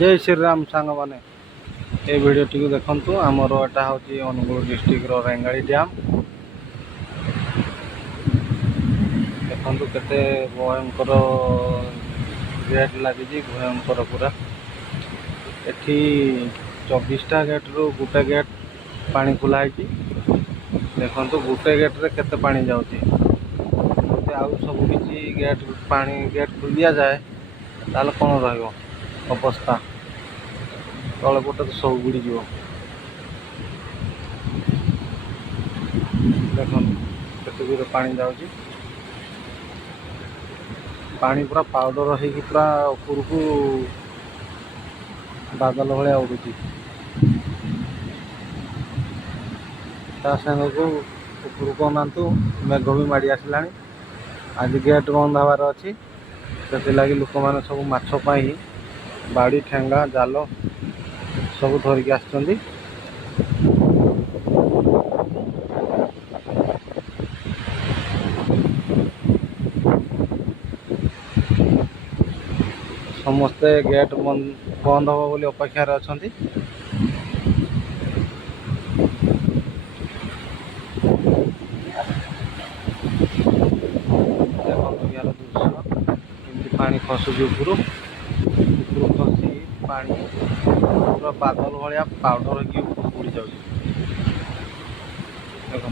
जय श्री राम सांग मैंने ये वीडियो टी देखु आमर एटा हूँ अनुगुल डिस्ट्रिक्ट रेंगाली डैम देखु केते भयंकर गेट लगी भयंकर पूरा एठी 24टा गेट रु गोटे गेट पानी खुलाई देखु गोटे गेट रे केते पानी जाउची आउ सब किसी गेट पानी गेट खोल दिया जाए ताल कौन रहिबो अवस्था तले गोटे तो सब बुड़ी जीव देखो केते दूर पानी जाउची पानी पूरा पाउडर हो पूरा ऊपर को बादल भाया उड़ुची ता संग को ऊपर को अनातु मेघ भी माड़ी आसला आज गेट बंद हबार अच्छी से लगी लोक मैंने सब माछपाई बाड़ी ठेंगा जाल सब धरिकी आसुँच समस्ते गेट बंद हम बोली अपेक्षार अच्छा यार दृश्य पानी खसुची ऊपर खसी पानी पूरा बादल भाया पाउडर हो उड़ी जाऊँ देखो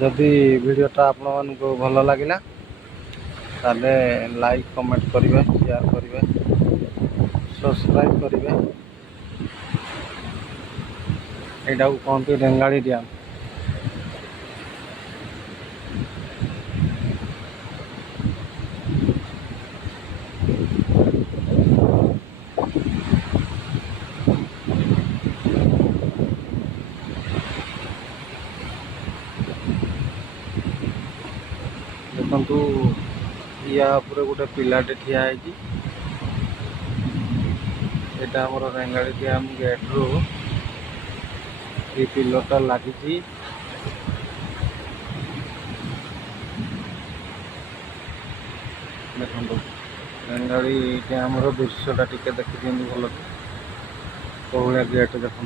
जदि वीडियोटा आपण मानक भल लगिला ताले लाइक कमेंट करेंगे शेयर करेंगे सब्सक्राइब करेंगे यहाँ को कहते रेंगाली डैम देखु या गोटे पिलाटे ठिया है यहाँ आम रेंगाली डैम गेट रु ये पिलरटा लगी देखो रेंगाली डैम दृश्यटा टिके देखी भल कौलिया गेट देखु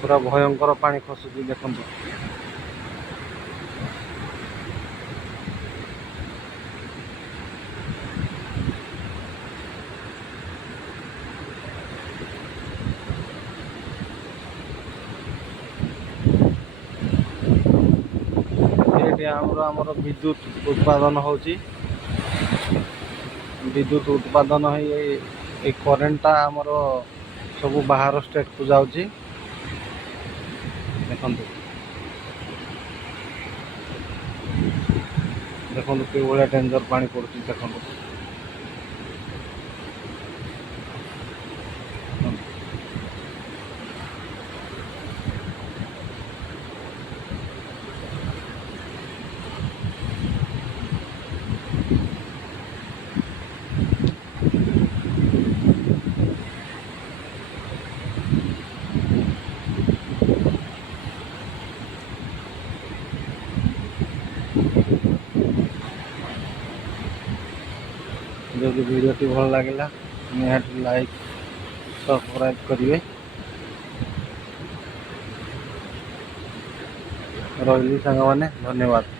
पूरा भयंकर पानी खसुची देखु आमर विद्युत उत्पादन होची विद्युत उत्पादन ये करेन्टा आमर सब बाहर स्टेट को जाऊँगी देखो देखो कि भाया डेंजर पानी पड़ती देखो जदि वीडियो भल लगे निहाती लाइक सब्सक्राइब करेंगे रही सांग मैंने धन्यवाद।